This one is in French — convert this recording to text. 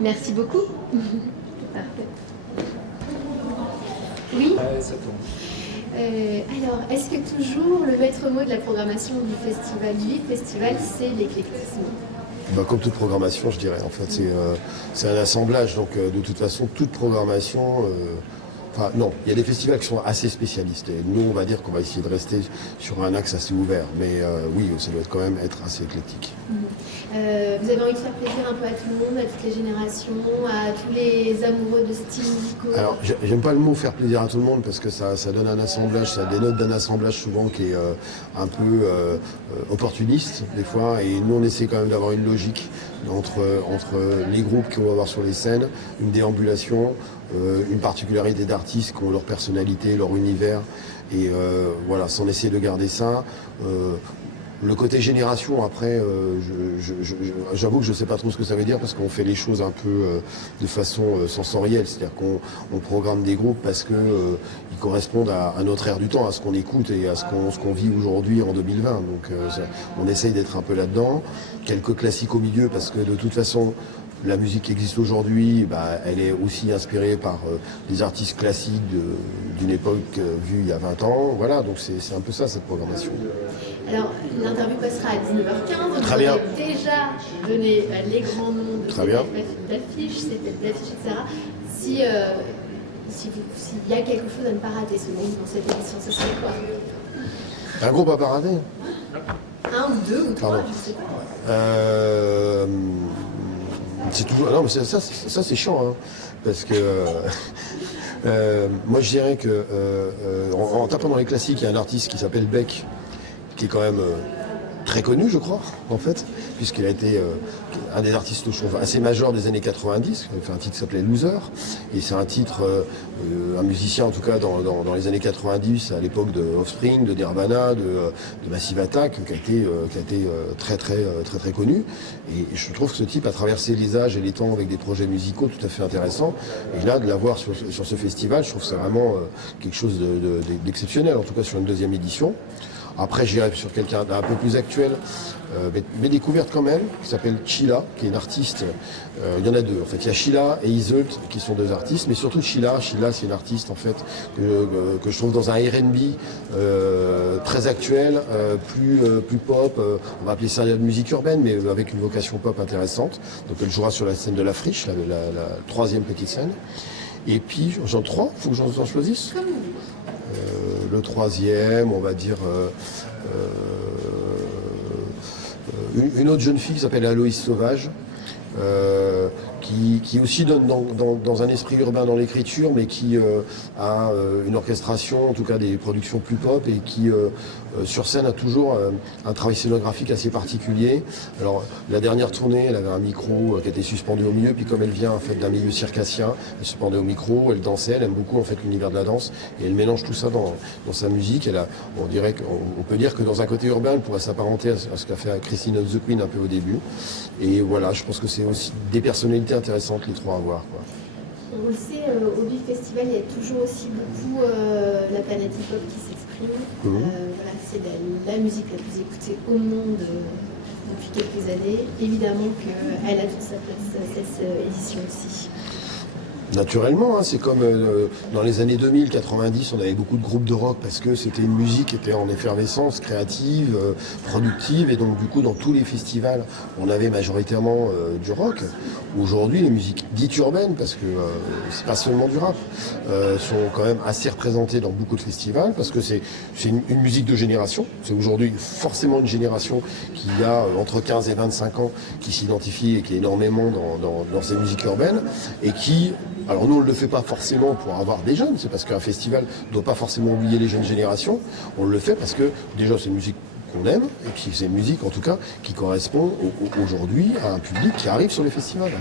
Merci beaucoup. Parfait. Oui. Ça tourne. Alors, est-ce que toujours le maître mot de la programmation du festival, c'est l'éclectisme? Bah, comme toute programmation, je dirais. En fait, c'est un assemblage. Donc, de toute façon, toute programmation. Enfin, non, il y a des festivals qui sont assez spécialistes. Et nous, on va dire qu'on va essayer de rester sur un axe assez ouvert. Mais oui, ça doit quand même être assez éclectique. Vous avez envie de faire plaisir un peu à tout le monde, à toutes les générations, à tous les amoureux de styles musicaux? Alors, j'aime pas le mot faire plaisir à tout le monde parce que ça donne un assemblage, ça dénote d'un assemblage souvent qui est un peu opportuniste des fois. Et nous, on essaie quand même d'avoir une logique entre les groupes qu'on va voir sur les scènes, une déambulation, une particularité d'artistes qui ont leur personnalité, leur univers. Et voilà, sans essayer de garder ça. Le côté génération, après, j'avoue que je ne sais pas trop ce que ça veut dire parce qu'on fait les choses un peu de façon sensorielle. C'est-à-dire qu'on programme des groupes parce qu'ils correspondent à notre ère du temps, à ce qu'on écoute et à ce qu'on vit aujourd'hui en 2020. Donc on essaye d'être un peu là-dedans. Quelques classiques au milieu parce que de toute façon, la musique qui existe aujourd'hui, bah, elle est aussi inspirée par des artistes classiques d'une époque vue il y a 20 ans. Voilà, donc c'est un peu ça, cette programmation. Alors, l'interview passera à 19h15. Très bien. Vous avez déjà donné les grands noms de Très bien. d'affiches, etc. S'il y a quelque chose à ne pas rater, selon vous, dans cette émission, ce serait quoi? Un groupe à pas rater. Un ou deux ou trois, Pardon. je ne sais pas. C'est toujours. Non, mais ça c'est chiant, hein, parce que moi je dirais que en tapant dans les classiques, il y a un artiste qui s'appelle Beck, qui est quand même très connu, je crois, en fait, puisqu'il a été un des artistes, je trouve, assez majeurs des années 90. Il a fait un titre qui s'appelait Loser, et c'est un titre, un musicien en tout cas dans les années 90, à l'époque de Offspring, de Nirvana, de Massive Attack, qui a été très connu. Et je trouve que ce type a traversé les âges et les temps avec des projets musicaux tout à fait intéressants. Et là, de l'avoir sur ce festival, je trouve que c'est vraiment quelque chose d'exceptionnel, en tout cas sur une deuxième édition. Après, j'irai sur quelqu'un d'un peu plus actuel, mais découverte quand même, qui s'appelle Sheila, qui est une artiste. Il y en a deux, en fait. Il y a Sheila et Iseult, qui sont deux artistes, mais surtout Sheila. Sheila, c'est une artiste, en fait, que je trouve dans un R&B très actuel, plus pop. On va appeler ça de la musique urbaine, mais avec une vocation pop intéressante. Donc, elle jouera sur la scène de la Friche, la troisième petite scène. Et puis, j'en ai trois, il faut que j'en choisisse. Le troisième, on va dire une autre jeune fille qui s'appelle Aloïs Sauvage, qui aussi donne dans un esprit urbain dans l'écriture, mais qui a une orchestration, en tout cas des productions plus pop, et qui sur scène a toujours un travail scénographique assez particulier. Alors la dernière tournée, elle avait un micro qui était suspendu au milieu, puis comme elle vient en fait d'un milieu circassien, elle se suspendait au micro, elle dansait, elle aime beaucoup en fait l'univers de la danse, et elle mélange tout ça dans sa musique. On peut dire que dans un côté urbain, elle pourrait s'apparenter à ce qu'a fait Christine of the Queen un peu au début. Et voilà, je pense que c'est aussi des personnalités intéressantes les trois à voir, quoi. On le sait, au Bif Festival, il y a toujours aussi beaucoup la planète hip-hop qui s'exprime. Voilà, c'est la musique la plus écoutée au monde depuis quelques années. Évidemment qu'elle a toute sa place à cette édition aussi. Naturellement, hein, c'est comme dans les années 2000, 90, on avait beaucoup de groupes de rock parce que c'était une musique qui était en effervescence, créative, productive, et donc du coup dans tous les festivals, on avait majoritairement du rock. Aujourd'hui, les musiques dites urbaines, parce que c'est pas seulement du rap, sont quand même assez représentées dans beaucoup de festivals parce que c'est une musique de génération. C'est aujourd'hui forcément une génération qui a entre 15 et 25 ans qui s'identifie et qui est énormément dans ces musiques urbaines et qui... Alors nous, on ne le fait pas forcément pour avoir des jeunes, c'est parce qu'un festival ne doit pas forcément oublier les jeunes générations. On le fait parce que déjà c'est une musique qu'on aime, et puis c'est une musique en tout cas qui correspond aujourd'hui à un public qui arrive sur les festivals.